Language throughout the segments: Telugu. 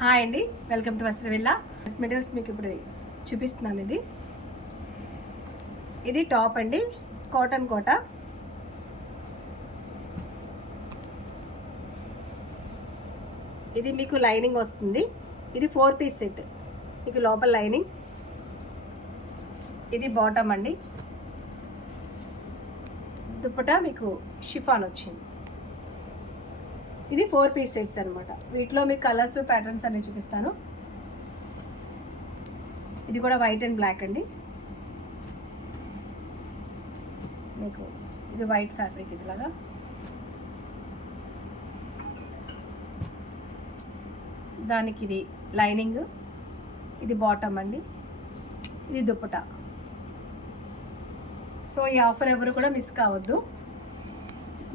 హాయ్ అండి, వెల్కమ్ టు వస్త్రవిల్లా. డ్రెస్ మెటీరియల్స్ మీకు ఇప్పుడు చూపిస్తున్నాను. ఇది టాప్ అండి, కాటన్ కోట. ఇది మీకు లైనింగ్ వస్తుంది. ఇది 4 పీస్ సెట్, మీకు లోపల లైనింగ్. ఇది బాటమ్ అండి, దుప్పటా మీకు షిఫాన్ వచ్చింది. ఇది 4 పీస్ సెట్స్ అనమాట. వీటిలో మీకు కలర్స్ ప్యాటర్న్స్ అన్ని చూపిస్తాను. ఇది కూడా వైట్ అండ్ బ్లాక్ అండి. మీకు ఇది వైట్ ఫ్యాబ్రిక్, ఇదిలాగా దానికి ఇది లైనింగ్, ఇది బాటమ్ అండి, ఇది దుప్పటా. సో ఈ ఆఫర్ ఎవరు కూడా మిస్ కావద్దు.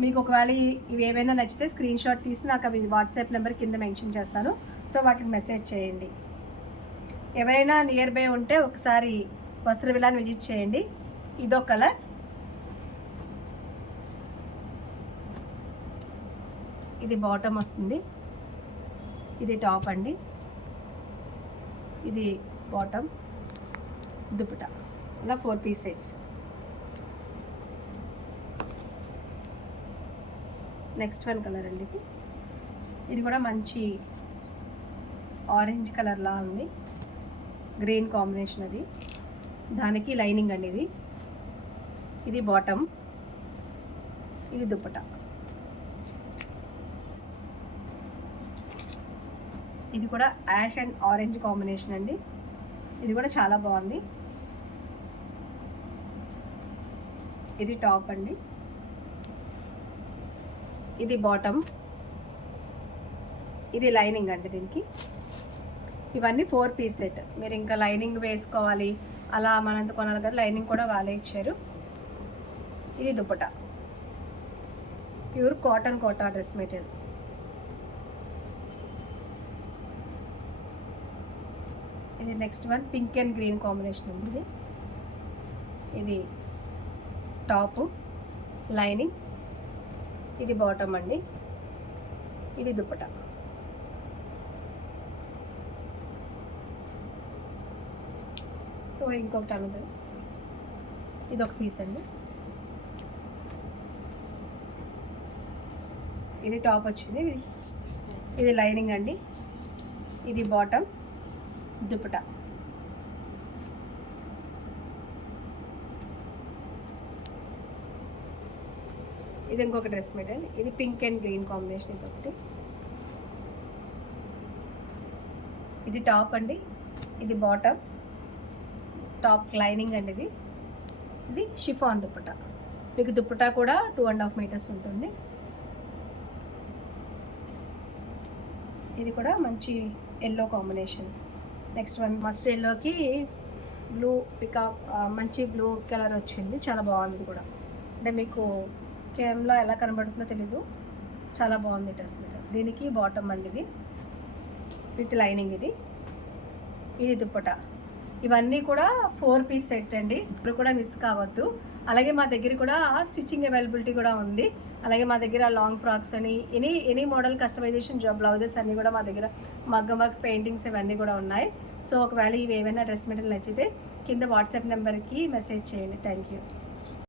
మీకు ఒకవేళ ఇవి ఏవైనా నచ్చితే స్క్రీన్ షాట్ తీసి నాకు అవి వాట్సాప్ నెంబర్ కింద మెన్షన్ చేస్తాను. సో వాటికి మెసేజ్ చేయండి. ఎవరైనా నియర్ బై ఉంటే ఒకసారి వస్త్రవిల్లాని విజిట్ చేయండి. ఇదో కలర్, ఇది బాటమ్ వస్తుంది, ఇది టాప్ అండి, ఇది బాటమ్, దుపట్టా. ఇలా 4 piece sets. Next one colour అండి, ఇది కూడా మంచి ఆరెంజ్ కలర్లా ఉంది, గ్రీన్ కాంబినేషన్. అది దానికి లైనింగ్ అండి. ఇది బాటమ్, ఇది దుప్పటా. ఇది కూడా యాష్ అండ్ ఆరెంజ్ కాంబినేషన్ అండి. ఇది కూడా చాలా బాగుంది. ఇది టాప్ అండి, ఇది బాటమ్, ఇది లైనింగ్ అండి దీనికి. ఇవన్నీ 4 పీస్ సెట్. మీరు ఇంకా లైనింగ్ వేసుకోవాలి అలా మనంత కొనాలి కదా, లైనింగ్ కూడా వాళ్ళే ఇచ్చారు. ఇది dupatta, pure cotton Kota dress material. ఇది next one pink and green combination ఉంది. ఇది టాపు, లైనింగ్, ఇది బాటమ్ అండి, ఇది దుపట్టా. సో ఇంకొకటి అన్నది, ఇది ఒక పీస్ అండి. ఇది టాప్ వచ్చింది, ఇది లైనింగ్ అండి, ఇది బాటమ్, దుపట్టా. ఇది ఇంకొక డ్రెస్ మెటీరియల్, ఇది పింక్ అండ్ గ్రీన్ కాంబినేషన్. ఇది ఒకటి, ఇది టాప్ అండి, ఇది బాటమ్, టాప్ లైనింగ్ అండి. ఇది షిఫాన్ దుపట్టా. మీకు దుపట్టా కూడా 2.5 మీటర్స్ ఉంటుంది. ఇది కూడా మంచి yellow combination. Next one mustard ఎల్లోకి బ్లూ పికాక్, మంచి బ్లూ కలర్ వచ్చింది, చాలా బాగుంది కూడా. అంటే మీకు కేమ్లో ఎలా కనబడుతుందో తెలీదు, చాలా బాగుంది డ్రెస్ మెటీరియల్. దీనికి బాటమ్ అండి, ఇది విత్ లైనింగ్. ఇది దుప్పటా. ఇవన్నీ కూడా 4 పీస్ సెట్ అండి. ఇప్పుడు కూడా మిస్ కావద్దు. అలాగే మా దగ్గర కూడా స్టిచ్చింగ్ అవైలబిలిటీ కూడా ఉంది. అలాగే మా దగ్గర లాంగ్ ఫ్రాక్స్ అని ఎనీ మోడల్ కస్టమైజేషన్ బ్లౌజెస్ అన్నీ కూడా మా దగ్గర, మగ్గం వర్క్స్, పెయింటింగ్స్ ఇవన్నీ కూడా ఉన్నాయి. సో ఒకవేళ ఇవి ఏమైనా డ్రెస్ మెటీరియల్ నచ్చితే కింద వాట్సాప్ నెంబర్కి మెసేజ్ చేయండి. Thank you.